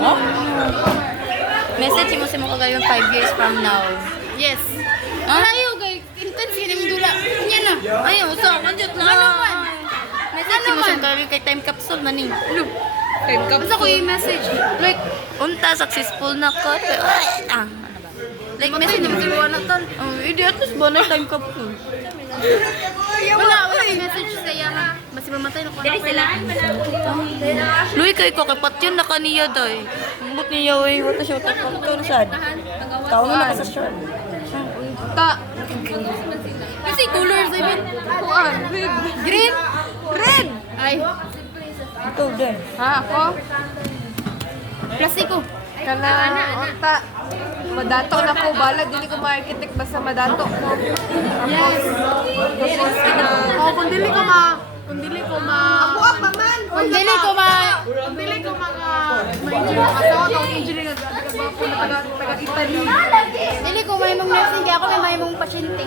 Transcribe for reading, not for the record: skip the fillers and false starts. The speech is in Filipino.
Huh? Message mo sa mga kagayon 5 years from now. Yes. Huh? Malayo guys. Intense yun yung dula. Kanya na. Ayaw, sa kanjot na. Ano man? Message Ano mo sa man? kagayon kay time capsule man eh. Basta ko yung message. Like, Unta, successful na ko. Ano ba? Like, message mo sa na tal. Hindi, at least ba na time capsule? wala yung message sa iya ha. Basta mamatay na ko na sila. Luy, kay ko, kapat yun na kaniya doy. Ambot niya, wey. Wata siya, wata kapatun sad. Tao na sa short. Ta. Kasi colors, I mean. Kuan. Green. Red. Ay. Ito, din. Ha, ako? Plastiko. Kana, ta, madato na ko, bala, dili ko ma-architect, basta madato ko. Yes. Oh, kung dili ko kung dili ko ako pa man! Kung dili ko Kung dili ko ma-engineer, asawa tong engineer na taga-Italy. Dili ko may mong nursing, kaya ako may mong pasyente.